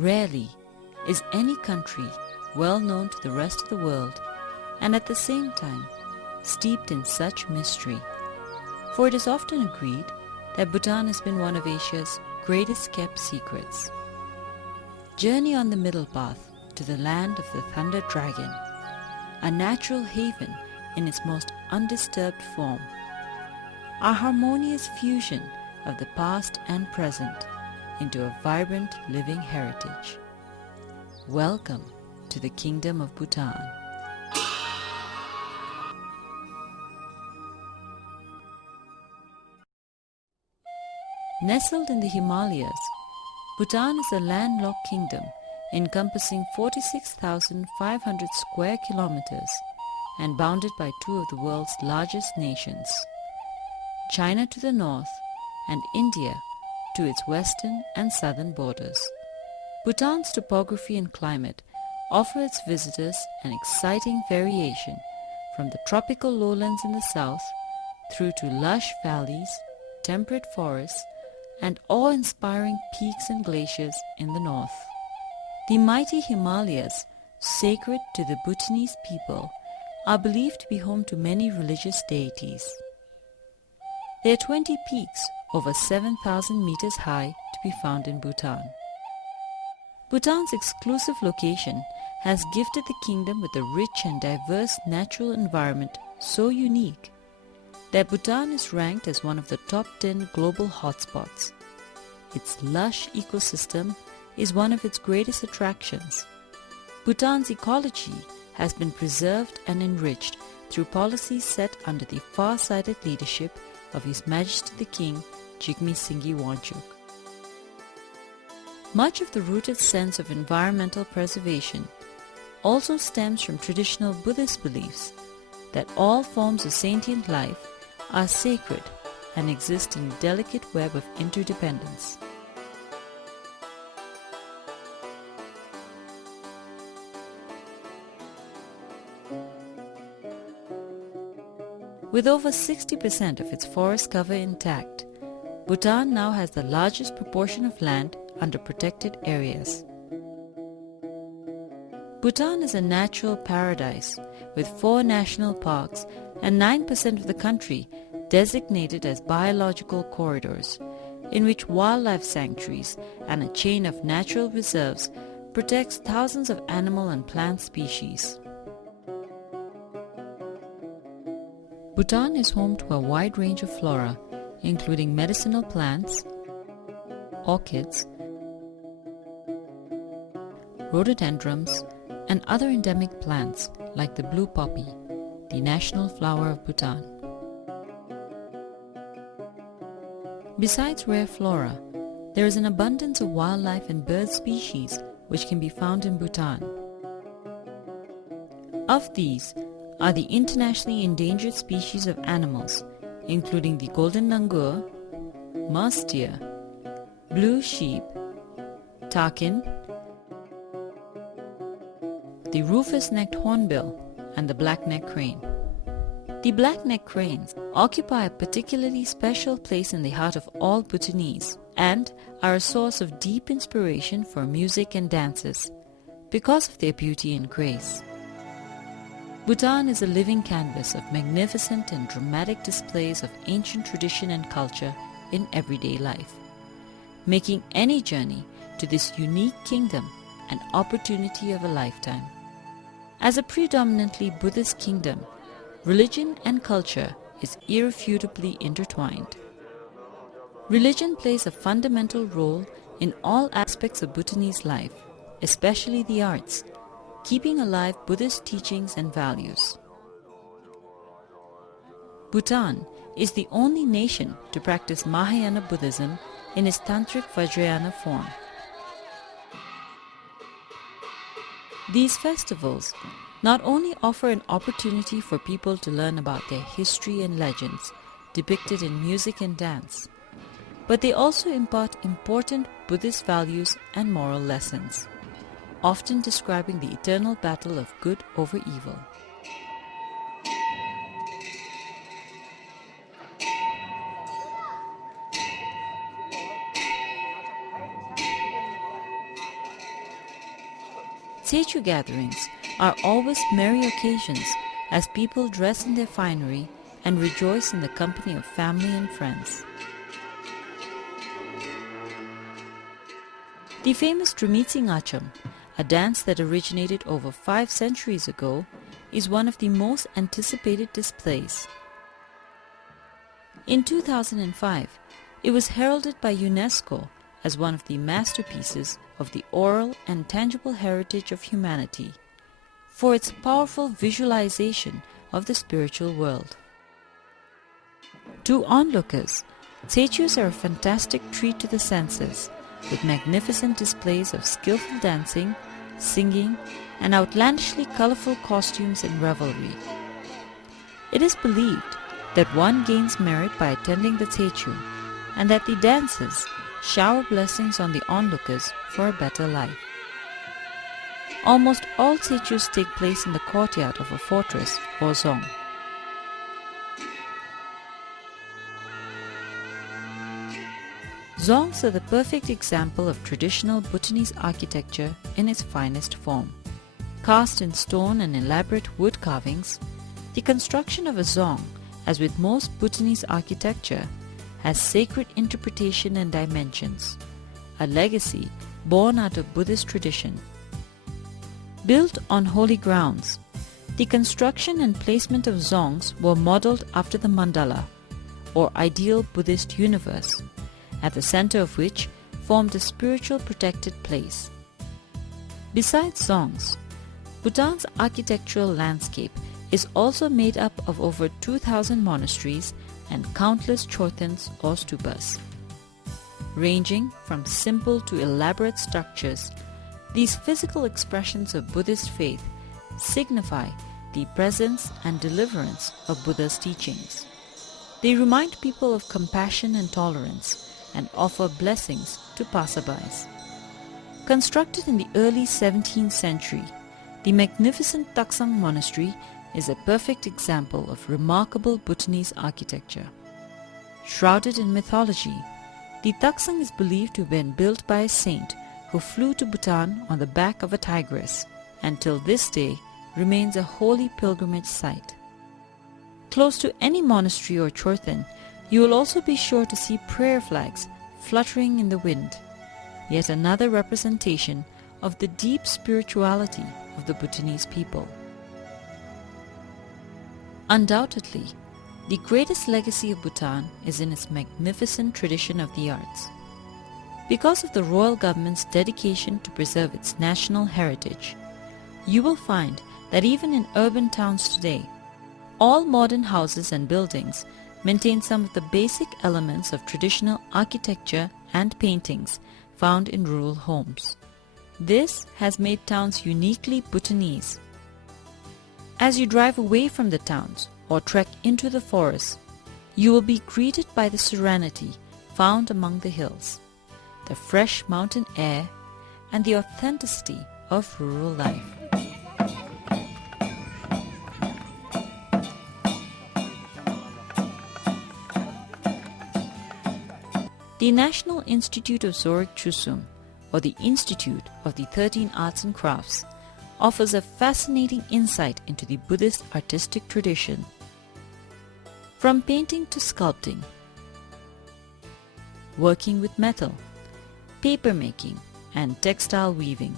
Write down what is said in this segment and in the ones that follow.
Rarely is any country well known to the rest of the world and at the same time steeped in such mystery. For it is often agreed that Bhutan has been one of Asia's greatest kept secrets. Journey on the middle path to the land of the Thunder Dragon, a natural haven in its most undisturbed form, a harmonious fusion of the past and present into a vibrant living heritage. Welcome to the Kingdom of Bhutan. Nestled in the Himalayas, Bhutan is a landlocked kingdom encompassing 46,500 square kilometers and bounded by two of the world's largest nations, China to the north and India to its western and southern borders. Bhutan's topography and climate offer its visitors an exciting variation from the tropical lowlands in the south through to lush valleys, temperate forests, and awe-inspiring peaks and glaciers in the north. The mighty Himalayas, sacred to the Bhutanese people, are believed to be home to many religious deities. There are 20 peaks over 7,000 meters high to be found in Bhutan. Bhutan's exclusive location has gifted the kingdom with a rich and diverse natural environment so unique that Bhutan is ranked as one of the top 10 global hotspots. Its lush ecosystem is one of its greatest attractions. Bhutan's ecology has been preserved and enriched through policies set under the far-sighted leadership of His Majesty the King Jigme Singye Wanchuk. Much of the rooted sense of environmental preservation also stems from traditional Buddhist beliefs that all forms of sentient life are sacred and exist in a delicate web of interdependence. With over 60% of its forest cover intact, Bhutan now has the largest proportion of land under protected areas. Bhutan is a natural paradise with 4 national parks and 9% of the country designated as biological corridors, in which wildlife sanctuaries and a chain of natural reserves protects thousands of animal and plant species. Bhutan is home to a wide range of flora, including medicinal plants, orchids, rhododendrons, and other endemic plants like the blue poppy, the national flower of Bhutan. Besides rare flora, there is an abundance of wildlife and bird species which can be found in Bhutan. Of these are the internationally endangered species of animals, including the golden langur, mouse deer, blue sheep, takin, the rufous-necked hornbill, and the black-necked crane. The black-necked cranes occupy a particularly special place in the heart of all Bhutanese and are a source of deep inspiration for music and dances because of their beauty and grace. Bhutan is a living canvas of magnificent and dramatic displays of ancient tradition and culture in everyday life, making any journey to this unique kingdom an opportunity of a lifetime. As a predominantly Buddhist kingdom, religion and culture is irrefutably intertwined. Religion plays a fundamental role in all aspects of Bhutanese life, especially the arts, keeping alive Buddhist teachings and values. Bhutan is the only nation to practice Mahayana Buddhism in its Tantric Vajrayana form. These festivals not only offer an opportunity for people to learn about their history and legends depicted in music and dance, but they also impart important Buddhist values and moral lessons, often describing the eternal battle of good over evil. Techu gatherings are always merry occasions as people dress in their finery and rejoice in the company of family and friends. The famous Trumitsing Acham, a dance that originated over 5 centuries ago, is one of the most anticipated displays. In 2005, it was heralded by UNESCO as one of the masterpieces of the oral and tangible heritage of humanity, for its powerful visualization of the spiritual world. To onlookers, Techus are a fantastic treat to the senses, with magnificent displays of skillful dancing, singing, and outlandishly colorful costumes and revelry. It is believed that one gains merit by attending the Techu, and that the dancers shower blessings on the onlookers for a better life. Almost all Techus take place in the courtyard of a fortress or zong. Zongs are the perfect example of traditional Bhutanese architecture in its finest form. Cast in stone and elaborate wood carvings, the construction of a zong, as with most Bhutanese architecture, has sacred interpretation and dimensions, a legacy born out of Buddhist tradition. Built on holy grounds, the construction and placement of zongs were modeled after the mandala, or ideal Buddhist universe, at the center of which formed a spiritual protected place. Besides zongs, Bhutan's architectural landscape is also made up of over 2,000 monasteries and countless chortens or stupas. Ranging from simple to elaborate structures, these physical expressions of Buddhist faith signify the presence and deliverance of Buddha's teachings. They remind people of compassion and tolerance and offer blessings to passerbys. Constructed in the early 17th century, the magnificent Taksang Monastery is a perfect example of remarkable Bhutanese architecture. Shrouded in mythology, the Taksang is believed to have been built by a saint who flew to Bhutan on the back of a tigress, and till this day remains a holy pilgrimage site. Close to any monastery or chorten, you will also be sure to see prayer flags fluttering in the wind, yet another representation of the deep spirituality of the Bhutanese people. Undoubtedly, the greatest legacy of Bhutan is in its magnificent tradition of the arts. Because of the royal government's dedication to preserve its national heritage, you will find that even in urban towns today, all modern houses and buildings maintain some of the basic elements of traditional architecture and paintings found in rural homes. This has made towns uniquely Bhutanese. As you drive away from the towns or trek into the forests, you will be greeted by the serenity found among the hills, the fresh mountain air, and the authenticity of rural life. The National Institute of Zorik Chusum, or the Institute of the 13 Arts and Crafts, offers a fascinating insight into the Buddhist artistic tradition. From painting to sculpting, working with metal, paper making, and textile weaving.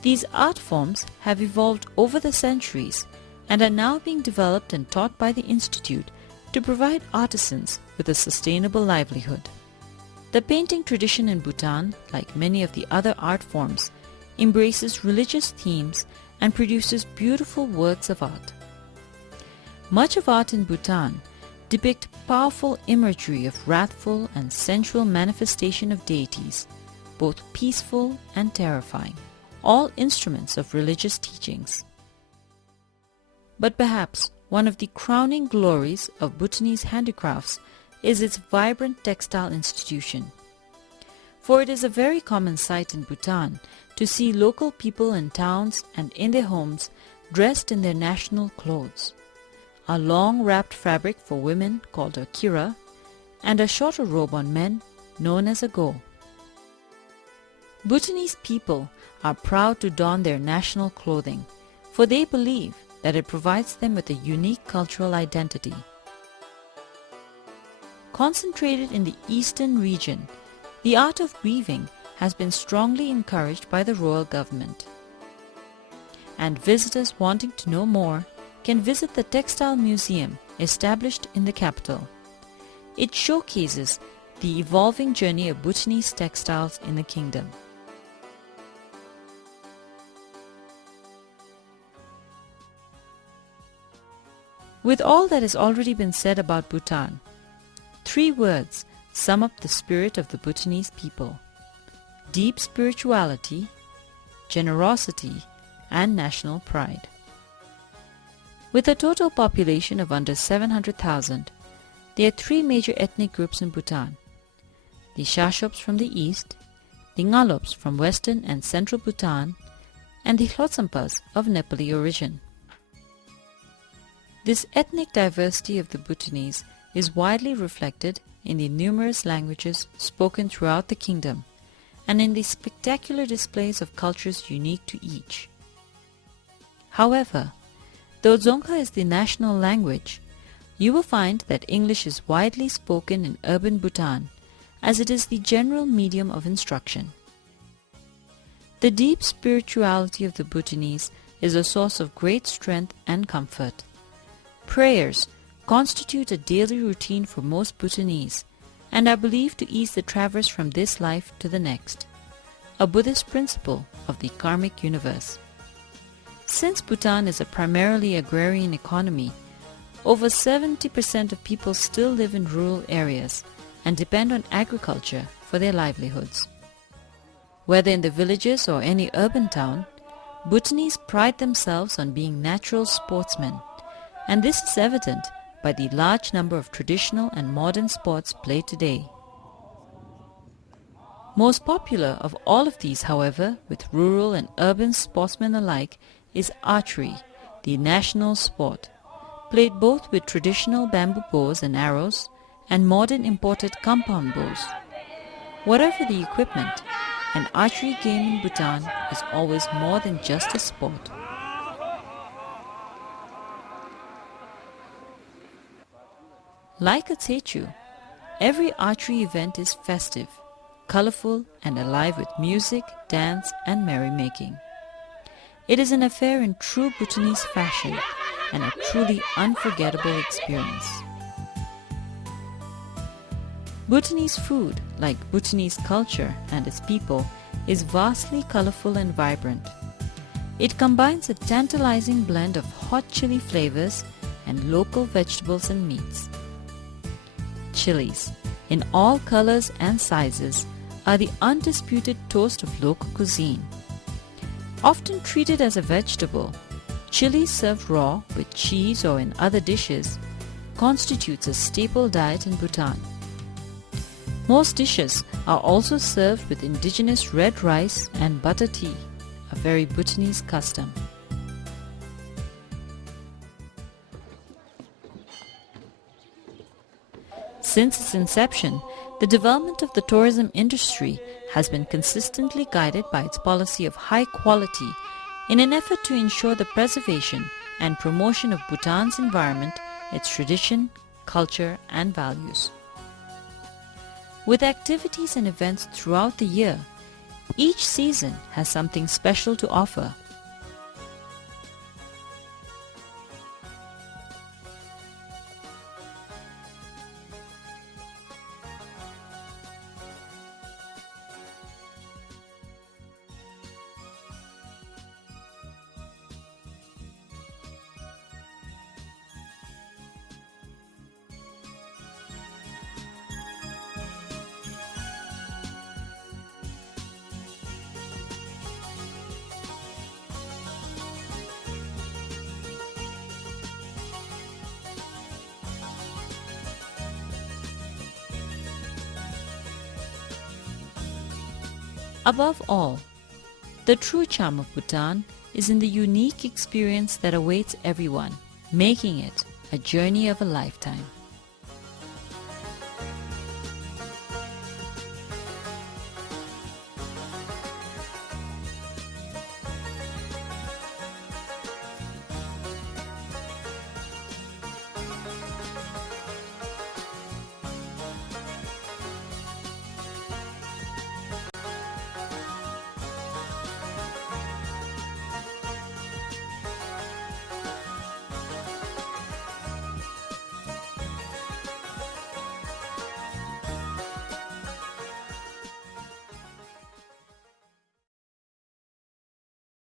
These art forms have evolved over the centuries and are now being developed and taught by the Institute to provide artisans with a sustainable livelihood. The painting tradition in Bhutan, like many of the other art forms, embraces religious themes and produces beautiful works of art. Much of art in Bhutan depict powerful imagery of wrathful and sensual manifestation of deities, both peaceful and terrifying, all instruments of religious teachings. But perhaps one of the crowning glories of Bhutanese handicrafts is its vibrant textile institution. For it is a very common sight in Bhutan to see local people in towns and in their homes dressed in their national clothes, a long wrapped fabric for women called a kira, and a shorter robe on men known as a go. Bhutanese people are proud to don their national clothing, for they believe that it provides them with a unique cultural identity. Concentrated in the eastern region, the art of weaving has been strongly encouraged by the royal government. And visitors wanting to know more can visit the Textile Museum established in the capital. It showcases the evolving journey of Bhutanese textiles in the kingdom. With all that has already been said about Bhutan, 3 words sum up the spirit of the Bhutanese people: deep spirituality, generosity, and national pride. With a total population of under 700,000, there are 3 major ethnic groups in Bhutan: the Shashops from the east, the Ngalops from western and central Bhutan, and the Hlotsampas of Nepali origin. This ethnic diversity of the Bhutanese is widely reflected in the numerous languages spoken throughout the kingdom and in the spectacular displays of cultures unique to each. However, though Dzongkha is the national language, you will find that English is widely spoken in urban Bhutan, as it is the general medium of instruction. The deep spirituality of the Bhutanese is a source of great strength and comfort. Prayers constitute a daily routine for most Bhutanese and are believed to ease the traverse from this life to the next, a Buddhist principle of the karmic universe. Since Bhutan is a primarily agrarian economy, over 70% of people still live in rural areas and depend on agriculture for their livelihoods. Whether in the villages or any urban town, Bhutanese pride themselves on being natural sportsmen, and this is evident by the large number of traditional and modern sports played today. Most popular of all of these, however, with rural and urban sportsmen alike, is archery, the national sport, played both with traditional bamboo bows and arrows and modern imported compound bows. Whatever the equipment, an archery game in Bhutan is always more than just a sport. Like a Techu, every archery event is festive, colorful, and alive with music, dance, and merrymaking. It is an affair in true Bhutanese fashion and a truly unforgettable experience. Bhutanese food, like Bhutanese culture and its people, is vastly colorful and vibrant. It combines a tantalizing blend of hot chili flavors and local vegetables and meats. Chilies, in all colors and sizes, are the undisputed toast of local cuisine. Often treated as a vegetable, chili served raw with cheese or in other dishes constitutes a staple diet in Bhutan. Most dishes are also served with indigenous red rice and butter tea, a very Bhutanese custom. Since its inception, the development of the tourism industry has been consistently guided by its policy of high quality in an effort to ensure the preservation and promotion of Bhutan's environment, its tradition, culture, and values. With activities and events throughout the year, each season has something special to offer. Above all, the true charm of Bhutan is in the unique experience that awaits everyone, making it a journey of a lifetime.